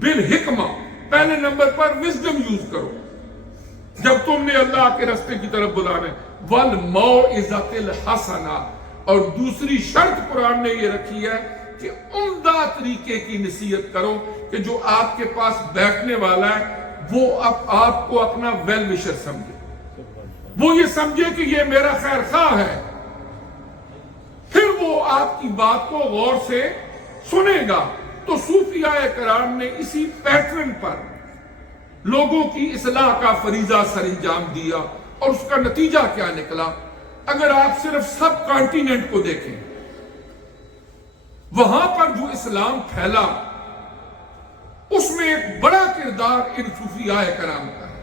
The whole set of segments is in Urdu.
بالحکمہ، پہلے نمبر پر وزڈم یوز کرو جب تم نے اللہ کے راستے کی طرف بلانا ہے، والموعظۃ الحسنہ، اور دوسری شرط قرآن نے یہ رکھی ہے کہ عمدہ طریقے کی نصیحت کرو کہ جو آپ کے پاس بیٹھنے والا ہے وہ آپ کو اپنا ویل وشر سمجھے، وہ یہ سمجھے کہ یہ میرا خیر خواہ ہے، پھر وہ آپ کی بات کو غور سے سنے گا۔ تو صوفیاء کرام نے اسی پیٹرن پر لوگوں کی اصلاح کا فریضہ سر انجام دیا، اور اس کا نتیجہ کیا نکلا؟ اگر آپ صرف سب کانٹیننٹ کو دیکھیں، وہاں پر جو اسلام پھیلا اس میں ایک بڑا کردار ان صوفیاء کرام کا ہے۔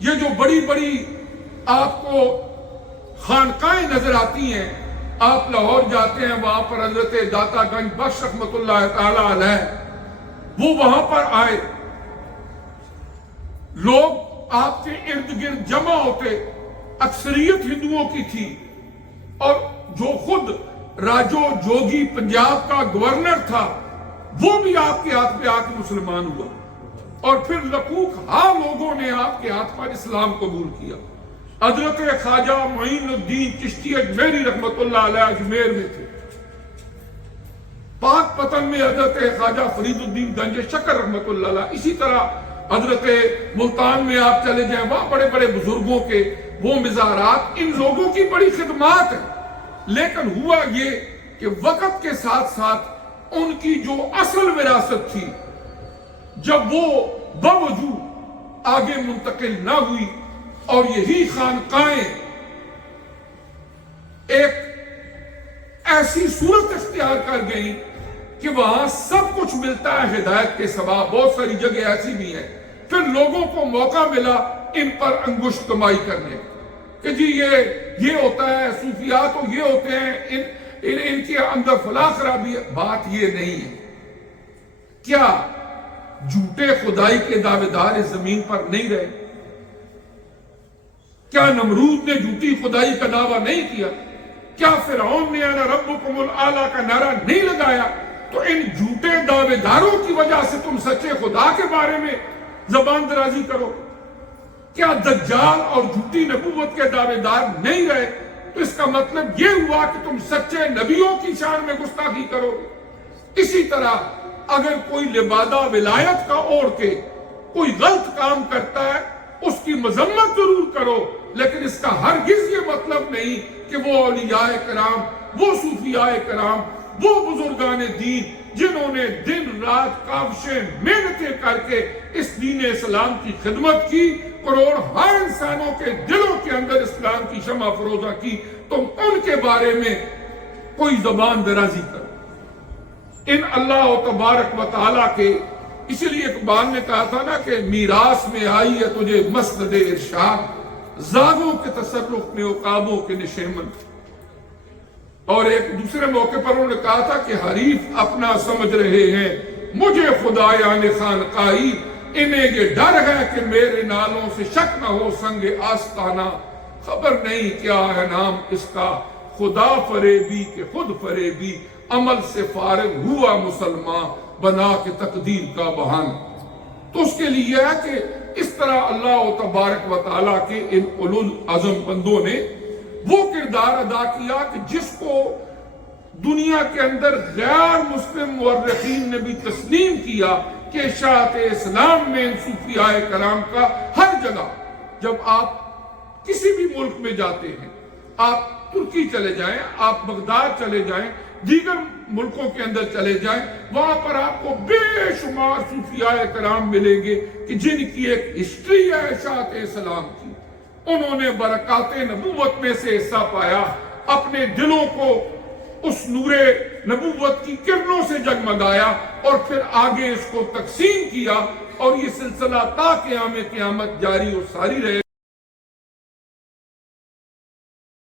یہ جو بڑی بڑی آپ کو خانقاہیں نظر آتی ہیں، آپ لاہور جاتے ہیں، وہاں پر حضرت داتا گنج بخش رحمت اللہ تعالی علیہ وہ وہاں پر آئے، لوگ آپ کے ارد گرد جمع ہوتے، اکثریت ہندوؤں کی تھی، اور جو خود راجو جوگی پنجاب کا گورنر تھا وہ بھی آپ کے ہاتھ پہ آ کے مسلمان ہوا، اور پھر لکوک لوگوں نے آپ کے ہاتھ پر اسلام قبول کیا۔ حضرت خواجہ معین الدین چشتی اجمیری رحمت اللہ علیہ اجمیر میں تھے، پاک پتن میں حضرت خواجہ فرید الدین گنج شکر رحمت اللہ علیہ، اسی طرح حضرت ملتان میں آپ چلے جائیں، وہاں بڑے بڑے بزرگوں کے وہ مزارات، ان لوگوں کی بڑی خدمات ہیں۔ لیکن ہوا یہ کہ وقت کے ساتھ ساتھ ان کی جو اصل وراثت تھی جب وہ باوجود آگے منتقل نہ ہوئی، اور یہی خانقاہیں ایک ایسی صورت اختیار کر گئی کہ وہاں سب کچھ ملتا ہے ہدایت کے سوا، بہت ساری جگہ ایسی بھی ہیں، پھر لوگوں کو موقع ملا ان پر انگشت کمائی کرنے کہ جی یہ ہوتا ہے، صوفیاء تو یہ ہوتے ہیں، ان کے اندر فلاں خرابی ہے۔ بات یہ نہیں ہے۔ کیا جھوٹے خدائی کے دعوے دار اس زمین پر نہیں رہے؟ کیا نمرود نے جھوٹی خدائی کا دعویٰ نہیں کیا؟ کیا فرعون نے انا ربکم الاعلی کا نعرہ نہیں لگایا؟ تو ان جھوٹے دعوے داروں کی وجہ سے تم سچے خدا کے بارے میں زبان درازی کرو؟ کیا دجال اور جھوٹی نبوت کے دعوے دار نہیں رہے؟ تو اس کا مطلب یہ ہوا کہ تم سچے نبیوں کی شان میں گستاخی کرو گے۔ اسی طرح اگر کوئی لبادہ ولایت کا اوڑھ کے کوئی غلط کام کرتا ہے، اس کی مذمت ضرور کرو، لیکن اس کا ہرگز یہ مطلب نہیں کہ وہ اولیاء کرام، وہ صوفیاء کرام، وہ بزرگان دین جنہوں نے دن رات کاوشیں محنتیں کر کے اس دین اسلام کی خدمت کی، کروڑ انسانوں کے دلوں کے اندر اسلام کی شمع فروزہ کی، تم ان کے بارے میں کوئی زبان درازی کرو۔ ان اللہ تبارک و تعالیٰ کے، اسی لیے اقبال نے کہا تھا نا کہ میراث میں آئی ہے تجھے مسند ارشاد، زاغوں کے تصرف میں عقابوں کے نشیمن۔ اور ایک دوسرے موقع پر انہوں نے کہا تھا کہ حریف اپنا سمجھ رہے ہیں مجھے خدایان خانقاہی، انہیں یہ ڈر ہے کہ میرے نالوں سے شک نہ ہو سنگ آستانہ، خبر نہیں کیا ہے نام اس کا، خدا فریبی کہ خود فریبی، عمل سے فارغ ہوا مسلمان بنا کے تقدیر کا بہانہ۔ تو اس کے لیے ہے کہ اس طرح اللہ تبارک و تعالیٰ کے ان اولو العزم بندوں نے وہ کردار ادا کیا کہ جس کو دنیا کے اندر غیر مسلم مورخین نے بھی تسلیم کیا کہ اشاعت اسلام میں ان صوفیاء کرام کا ہر جگہ، جب آپ کسی بھی ملک میں جاتے ہیں، آپ ترکی چلے جائیں، آپ بغداد چلے جائیں، دیگر ملکوں کے اندر چلے جائیں، وہاں پر آپ کو بے شمار صوفیاء کرام ملیں گے کہ جن کی ایک ہسٹری ہے اشاعت اسلام کی، انہوں نے برکات نبوت میں سے حصہ پایا، اپنے دلوں کو اس نور نبوت کی کرنوں سے جگمگایا، اور پھر آگے اس کو تقسیم کیا، اور یہ سلسلہ تا قیام قیامت جاری و ساری رہے۔